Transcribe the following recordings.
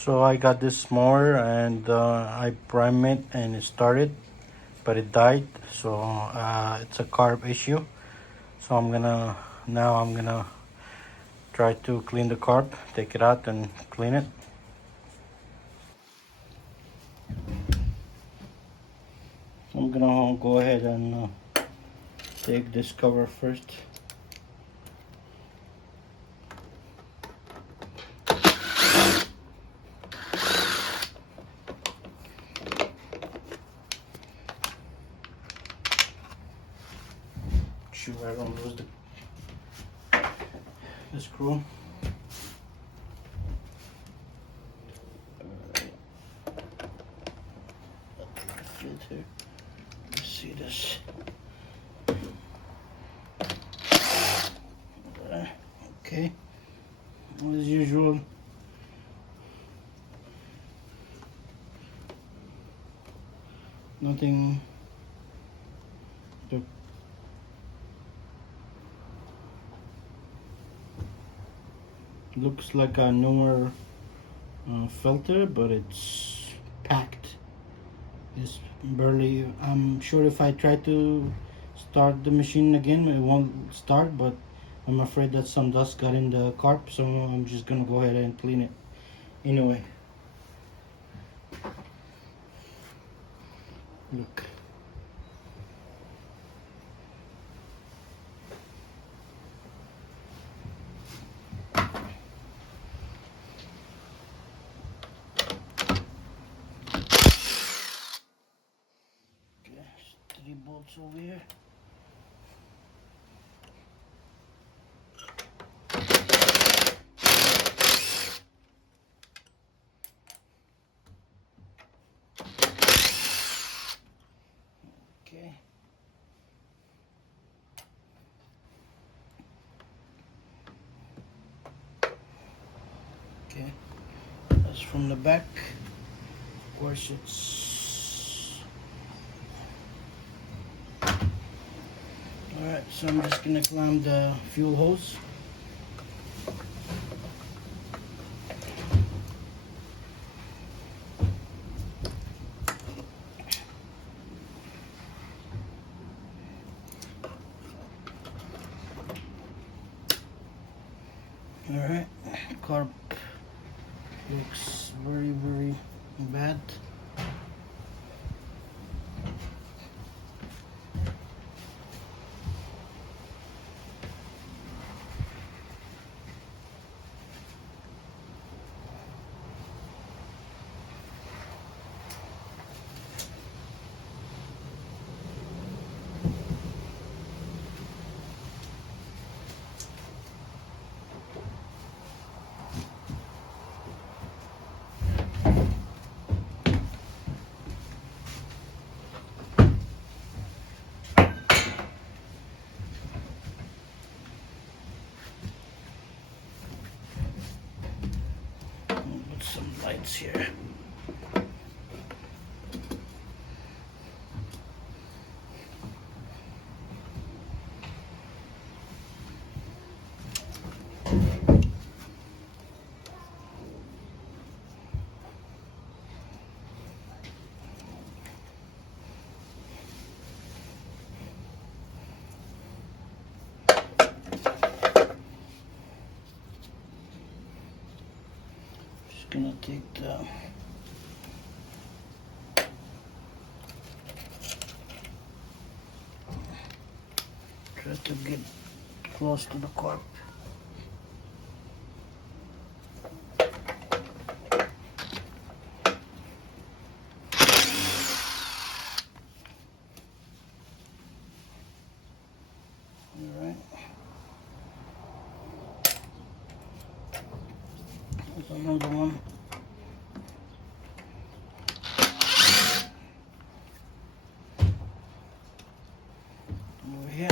So I got this mower and I primed it and it started, but it died. So it's a carb issue. So now I'm gonna try to clean the carb, take it out and clean it. So I'm gonna go ahead and take this cover first. Sure I don't lose the screw. Fit here. Let's see this. Okay, as usual. Nothing. Looks like a newer filter, but it's packed. It's barely. I'm sure if I try to start the machine again, it won't start. But I'm afraid that some dust got in the carb, so I'm just gonna go ahead and clean it anyway. Look. Okay, 3 bolts over here. Okay. Okay. That's from the back. Of course, it's alright. So I'm just gonna climb the fuel hose. Alright, carb looks very, very bad. Put some lights here. Just gonna take the try to get close to the carb. Alright. There's another one. Over here.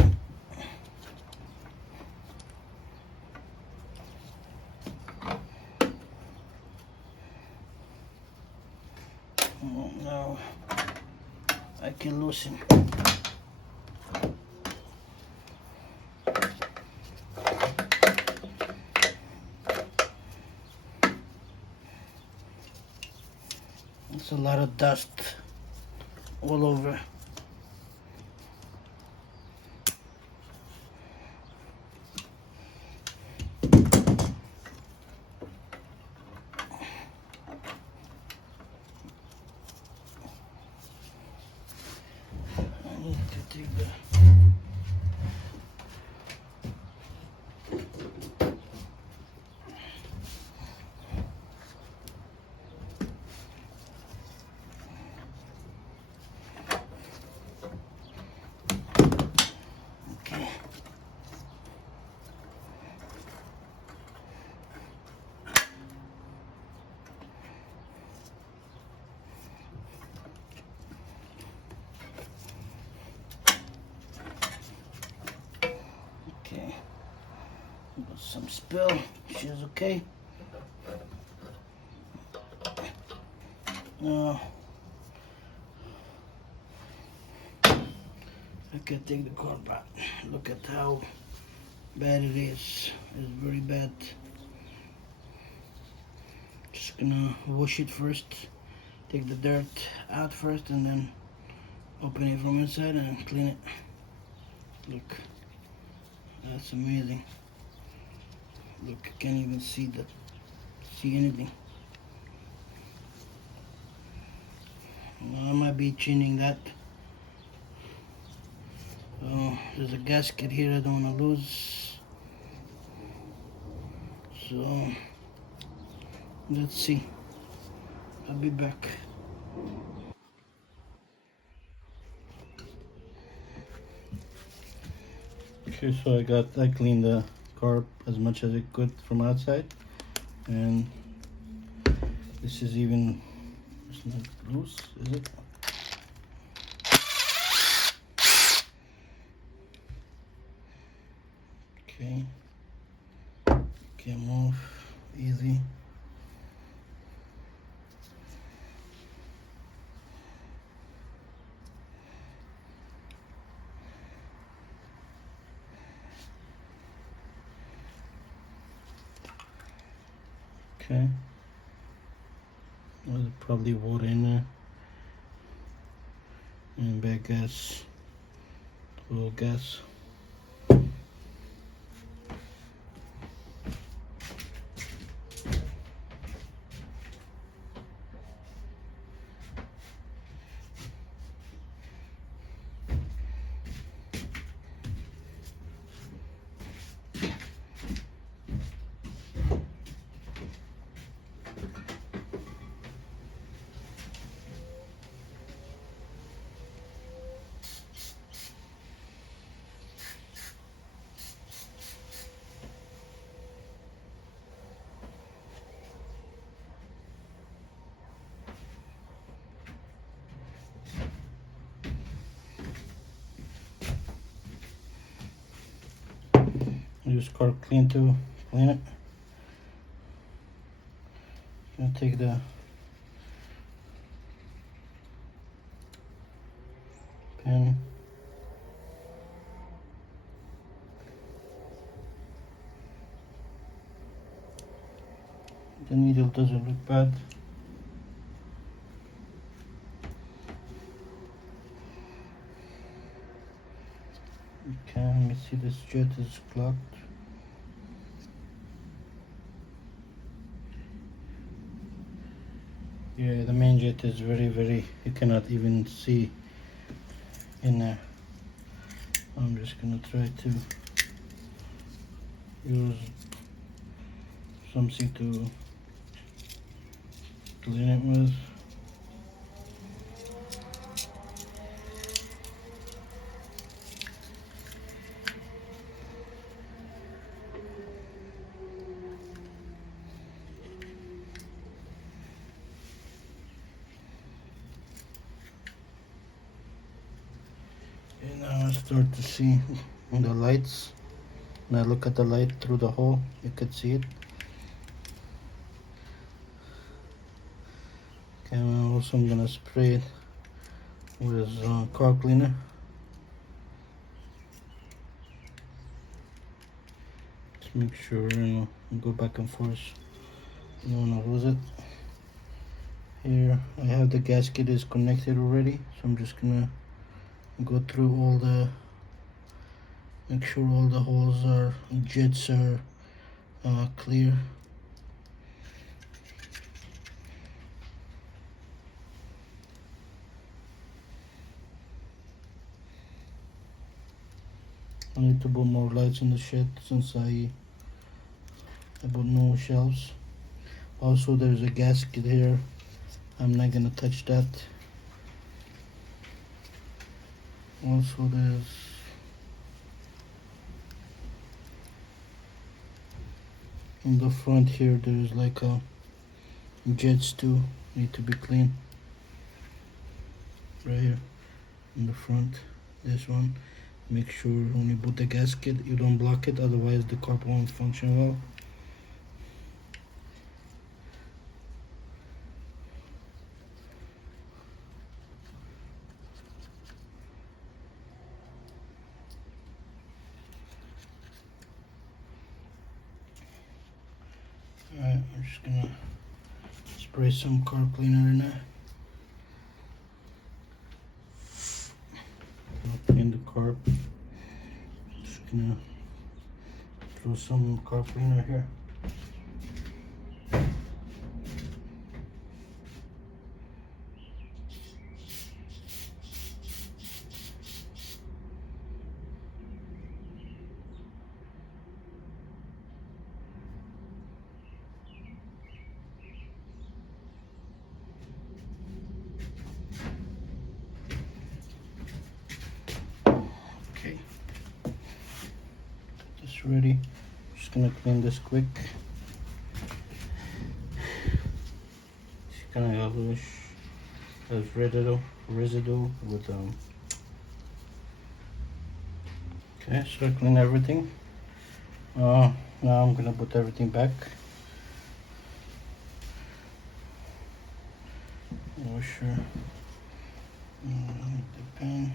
Oh, now I can loosen. It's a lot of dust all over. I need to take the okay. Got some spill. She's okay. Now I can take the car back. Look at how bad it is. It's very bad. Just gonna wash it first. Take the dirt out first and then open it from inside and clean it. Look, that's amazing. Look, I can't even see anything. Well, I might be changing that. Oh, there's a gasket here I don't want to lose. So let's see. I'll be back. Okay, so I cleaned the car as much as I could from outside, and this is even, it's not loose, is it? Okay, came off easy. Okay, there's probably water in there, and bad gas, oil gas. Use car clean to clean it. Gonna take the pen. The needle doesn't look bad. Okay, let me see, this jet is clogged. Yeah, the main jet is very, you cannot even see in there. I'm just gonna try to use something to clean it with. And now I start to see the lights. When I look at the light through the hole, you could see it. Okay, and also I'm gonna spray it with car cleaner. Just make sure, go back and forth. You don't wanna lose it. Here I have the gasket is connected already, so I'm just gonna go through all the, make sure all the holes are, jets are clear. I need to put more lights in the shed since I put no shelves. Also there's a gasket here, I'm not gonna touch that. Also there's in the front here, there's like a jets too, need to be clean. Right here in the front, this one. Make sure when you put the gasket you don't block it, otherwise the car won't function well. Alright, I'm just gonna spray some car cleaner in there. I'll clean the car. Just gonna throw some car cleaner here. Okay, this ready. Just gonna clean this quick. It's kind of yellowish. There's residue with Okay, so I clean everything. Now I'm gonna put everything back. Washer. The pen.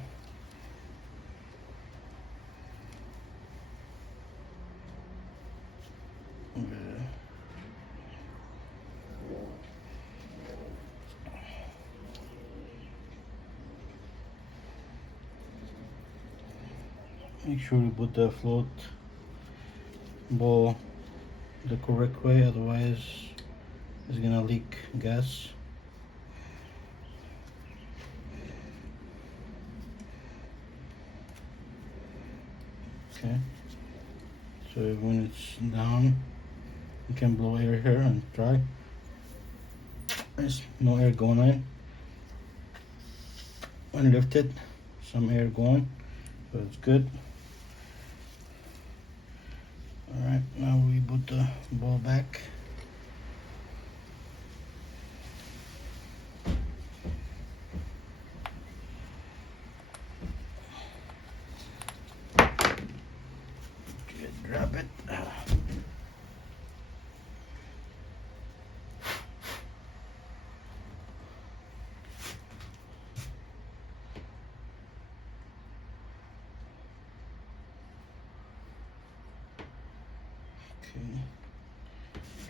Make sure you put the float ball the correct way, otherwise it's gonna leak gas. Okay, so when it's down you can blow air here and try. There's no air going in. When lifted, some air going, so it's good. Alright, now we put the ball back. Okay, drop it.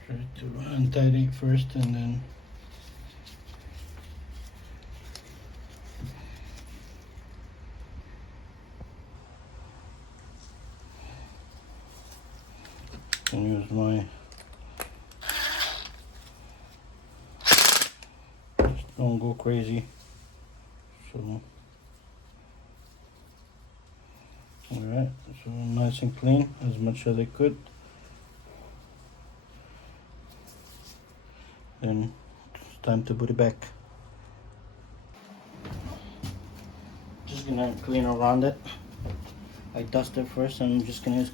Try to untighten it first and then use my, just don't go crazy. So alright, so nice and clean as much as I could. Then it's time to put it back. Just gonna clean around it. I dust it first and I'm just gonna use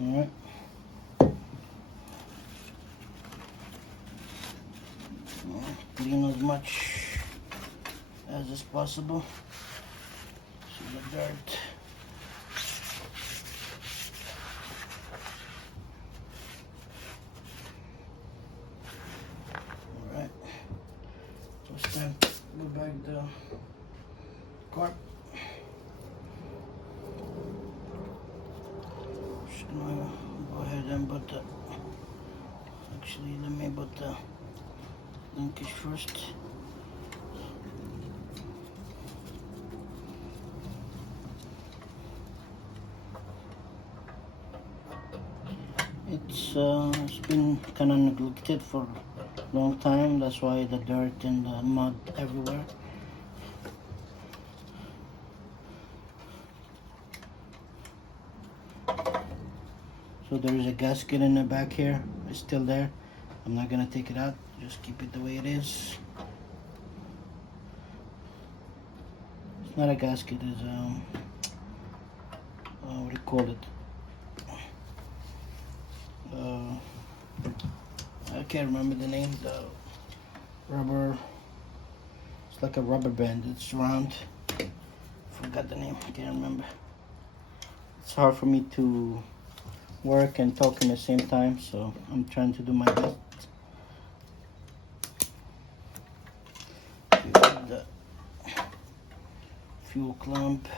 alright. Clean as much as is possible. See the dirt. Alright, so it's time to go back the car. put the, actually let me put the linkage first. It's been kind of neglected for a long time. That's why the dirt and the mud everywhere. So there is a gasket in the back here. It's still there. I'm not gonna take it out. Just keep it the way it is. It's not a gasket. It's what do you call it? I can't remember the name. The rubber. It's like a rubber band. It's round. Forgot the name. I can't remember. It's hard for me to work and talk in the same time, so I'm trying to do my best. The fuel clamp.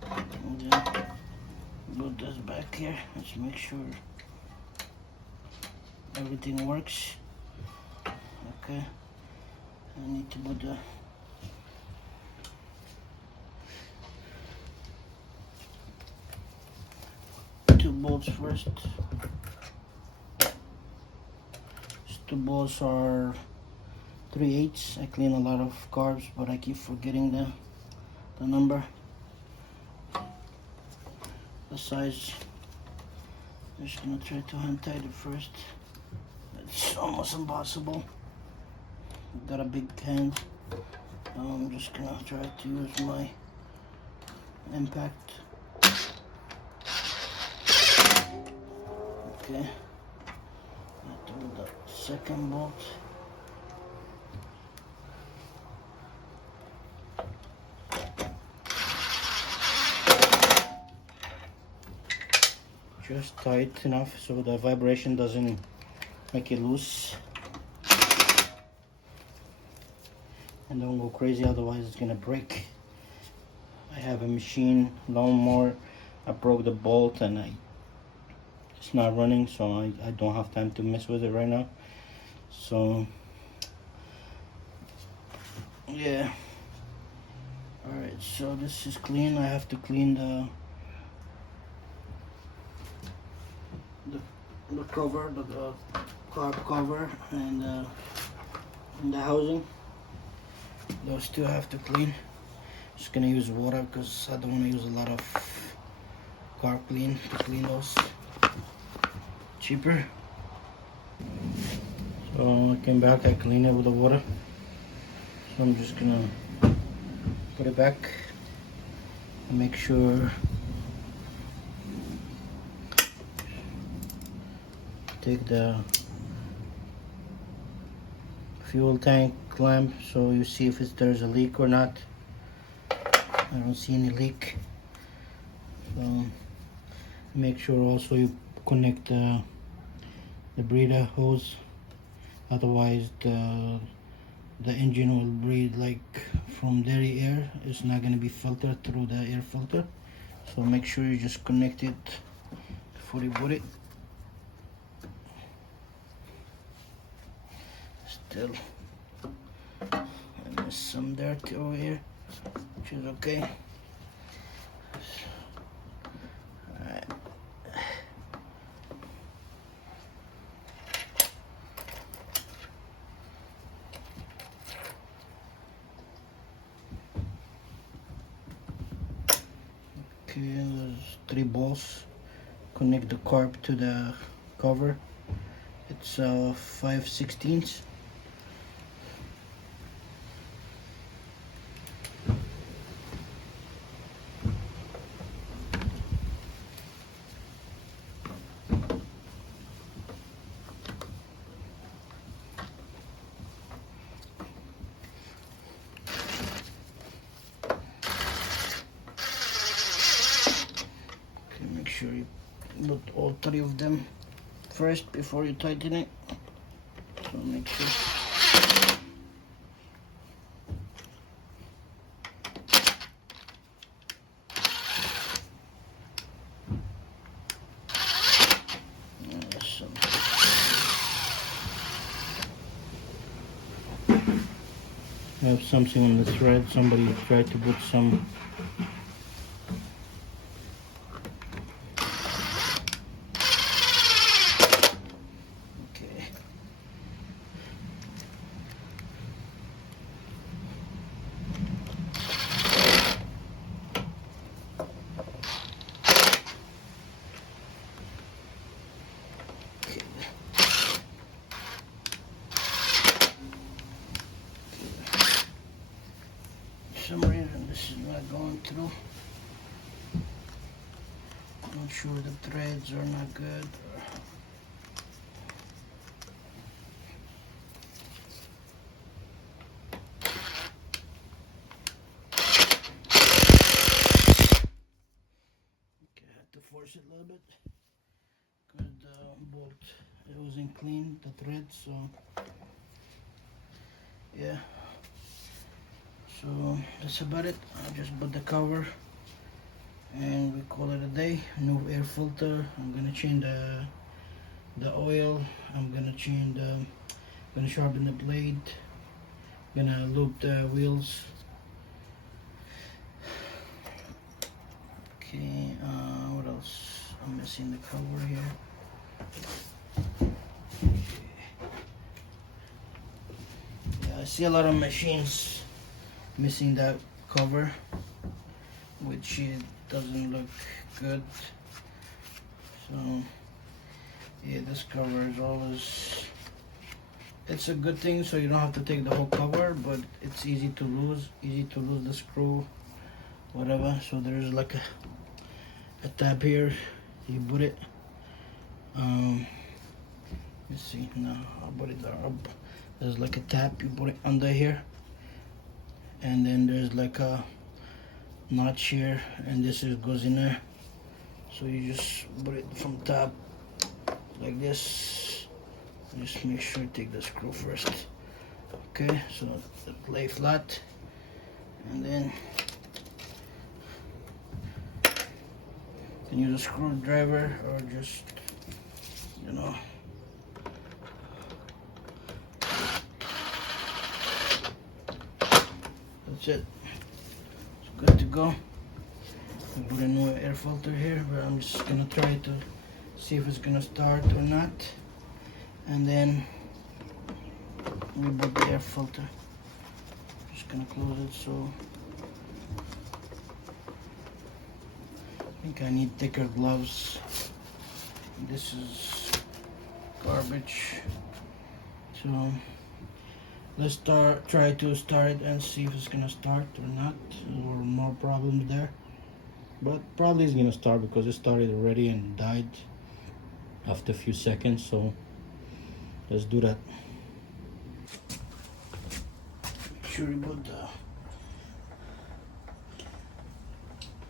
And then put this back here. Let's make sure everything works. Okay. I need to put the two bolts first. These two bolts are 3/8. I clean a lot of carbs, but I keep forgetting the number. The size. I'm just gonna try to hand tight it first. It's almost impossible. I've got a big hand. I'm just gonna try to use my impact. Okay. Do the second bolt. Just tight enough so the vibration doesn't make it loose. And don't go crazy, otherwise it's gonna break. I have a machine, Lawn Mower. I broke the bolt and it's not running, so I don't have time to mess with it right now. So yeah. Alright, so this is clean. I have to clean the cover, the carb cover, and the housing. Those two I have to clean. Just gonna use water because I don't want to use a lot of carb clean to clean those. Cheaper. So I came back, I cleaned it with the water. So I'm just gonna put it back and make sure take the fuel tank clamp so you see if there's a leak or not. I don't see any leak. So make sure also you connect the breather hose, otherwise the engine will breathe like from dirty air. It's not going to be filtered through the air filter. So make sure you just connect it before you put it. Still, there's some dirt over here, which is okay. Alright. Okay, there's 3 bolts. Connect the carb to the cover. It's 5/16. Make sure you put all 3 of them first before you tighten it. So make sure. I have something on the thread. Somebody tried to put some okay. For some reason this is not going through. I'm not sure the threads are not good. Okay, I had to force it a little bit. Good bolt. It wasn't clean, the thread, so yeah. So that's about it. I just put the cover and we call it a day. New air filter. I'm gonna change the oil. I'm gonna change the gonna sharpen the blade. Gonna loop the wheels. Okay, what else? I'm missing the cover here. Yeah, I see a lot of machines missing that cover, which it doesn't look good. So yeah, this cover is always, it's a good thing, so you don't have to take the whole cover, but it's easy to lose the screw, whatever. So there's like a tab here, you put it, let's see, no, I'll put it there. There's like a tab, you put it under here, and then there's like a notch here, and this goes in there. So you just put it from top like this. Just make sure you take the screw first. Okay, so it lay flat, and then you can use a screwdriver or just, you know, that's it. It's good to go. I put a new air filter here, but I'm just gonna try to see if it's gonna start or not, and then we put the air filter. Just gonna close it. So I think I need thicker gloves. This is garbage. So let's try to start it and see if it's gonna start or not, or more problems there. But probably it's gonna start because it started already and died after a few seconds. So let's do that. Make sure you put the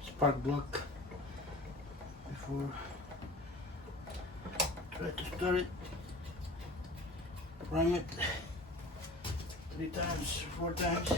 spark plug before try to start it. Prime it 3 times, 4 times.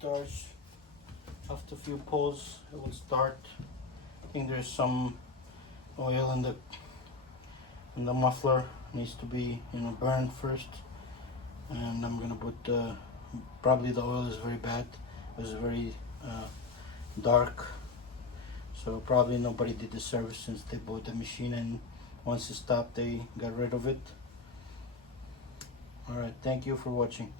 Starts after a few pulls, it will start. I think there's some oil in the muffler, needs to be, you know, burned first, and I'm gonna put probably the oil is very bad, it's very dark, So probably nobody did the service since they bought the machine, and once it stopped they got rid of it. Alright, thank you for watching.